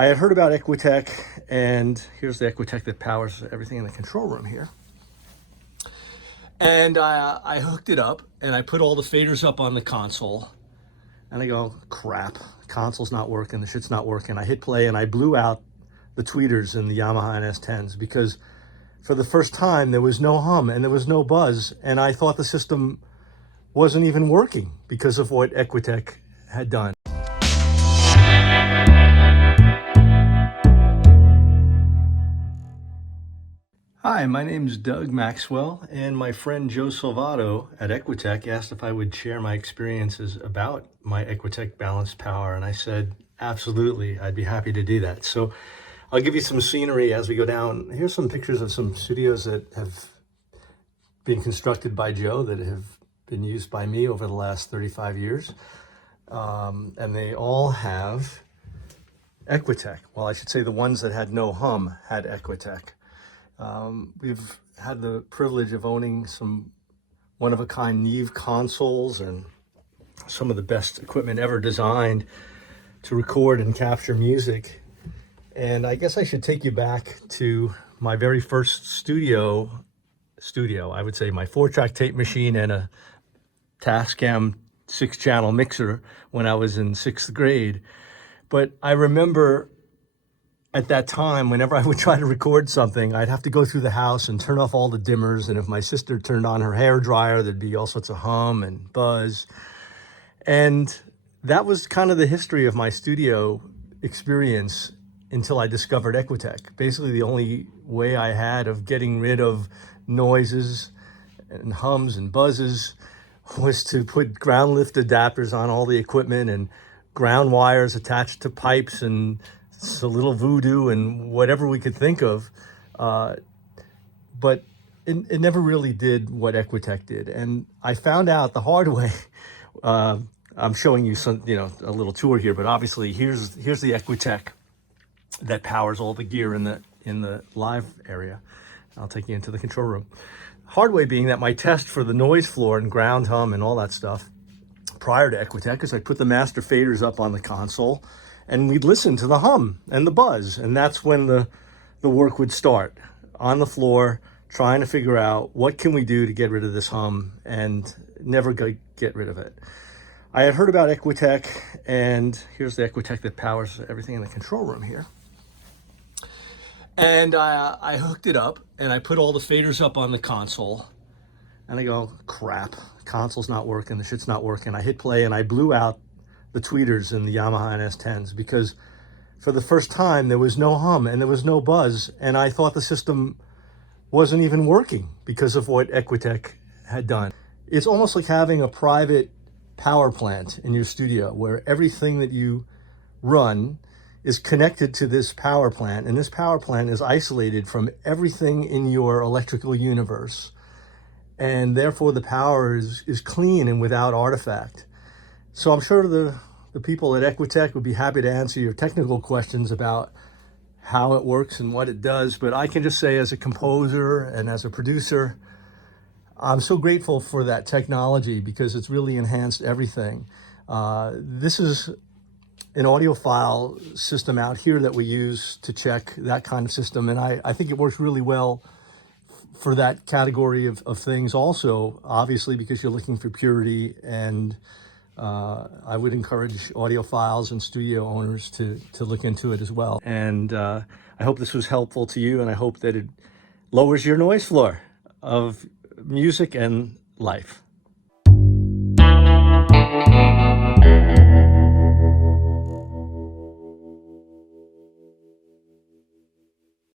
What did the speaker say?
I had heard about Equi Tech, and here's the Equi Tech that powers everything in the control room here. And I hooked it up, and I put all the faders up on the console, and I go, crap, console's not working, the shit's not working. I hit play, and I blew out the tweeters in the Yamaha NS10s because for the first time there was no hum and there was no buzz, and I thought the system wasn't even working because of what Equi Tech had done. Hi, my name's Doug Maxwell, and my friend Joe Salvato at Equi Tech asked if I would share my experiences about my Equi Tech balanced power, and I said, absolutely, I'd be happy to do that. So I'll give you some scenery as we go down. Here's some pictures of some studios that have been constructed by Joe that have been used by me over the last 35 years. And they all have Equi Tech. Well, I should say the ones that had no hum had Equi Tech. We've had the privilege of owning some one-of-a-kind Neve consoles and some of the best equipment ever designed to record and capture music. And I guess I should take you back to my very first studio, I would say my 4-track tape machine and a Tascam 6-channel mixer when I was in 6th grade. But I remember at that time, whenever I would try to record something, I'd have to go through the house and turn off all the dimmers. And if my sister turned on her hair dryer, there'd be all sorts of hum and buzz. And that was kind of the history of my studio experience until I discovered Equi Tech. Basically, the only way I had of getting rid of noises and hums and buzzes was to put ground lift adapters on all the equipment and ground wires attached to pipes and a little voodoo and whatever we could think of. But it never really did what Equi Tech did. And I found out the hard way. I'm showing you some, a little tour here, but obviously here's the Equi Tech that powers all the gear in the live area. I'll take you into the control room. Hard way being that my test for the noise floor and ground hum and all that stuff prior to Equi Tech is I put the master faders up on the console and we'd listen to the hum and the buzz. And that's when the work would start on the floor, trying to figure out what can we do to get rid of this hum and never get rid of it. I had heard about Equi Tech, and here's the Equi Tech that powers everything in the control room here. And I hooked it up, and I put all the faders up on the console, and I go, crap, console's not working, the shit's not working. I hit play, and I blew out the tweeters in the Yamaha NS10s because for the first time there was no hum and there was no buzz, and I thought the system wasn't even working because of what Equi Tech had done. It's almost like having a private power plant in your studio where everything that you run is connected to this power plant, and this power plant is isolated from everything in your electrical universe, and therefore the power is clean and without artifact. So I'm sure the people at Equi Tech would be happy to answer your technical questions about how it works and what it does, but I can just say as a composer and as a producer, I'm so grateful for that technology because it's really enhanced everything. This is an audiophile system out here that we use to check that kind of system, and I think it works really well for that category of things also, obviously, because you're looking for purity, and I would encourage audiophiles and studio owners to look into it as well. And I hope this was helpful to you, and I hope that it lowers your noise floor of music and life.